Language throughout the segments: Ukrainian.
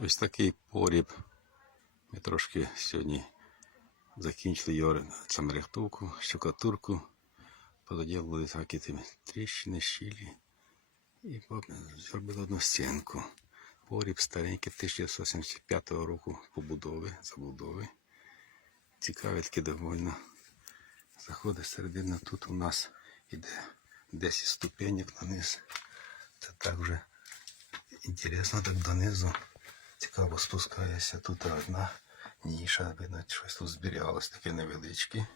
Ось такий поріб. Ми трошки сьогодні закінчили його саме рихтовку, щукатурку, пододілили такі тріщини, щілі і зробили одну стінку. Поріб старенький 1975 року побудови, забудови. Цікавий такий довольно. Заходить середина, тут у нас іде 10 ступенек наниз. Це так вже інтересно так донизу. Цікаво спускаєшся. Тут одна ніша, видно, щось тут зберігалось таке невеличке.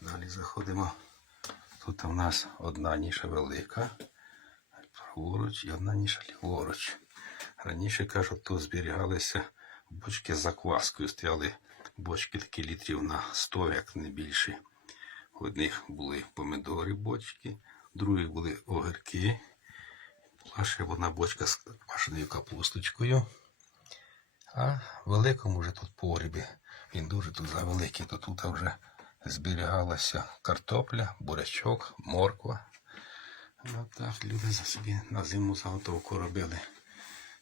Далі заходимо. Тут у нас одна ніша велика, праворуч і одна ніша ліворуч. Раніше кажуть, тут зберігалися бочки з закваскою. Стояли бочки такі літрів на 100, як не більше. В одних були помидори бочки, в других були огірки. Була ще одна бочка з квашеною капусточкою. А в великому вже тут погрібі, він дуже тут завеликий, то тут вже зберігалася картопля, бурячок, морква. Ну так, люди за собі на зиму заготовку робили.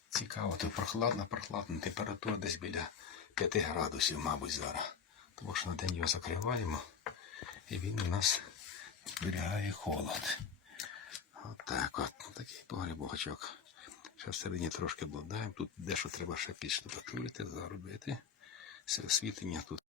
Цікаво, тут прохладна, прохладна температура десь біля 5 градусів, мабуть, зараз. Тому що на день його закриваємо, і він у нас зберігає холод. Отак от, такий погрібочок. Ще всередині трошки блудаємо. Тут дещо треба ще підштукатурити, заробити. Все освітлення тут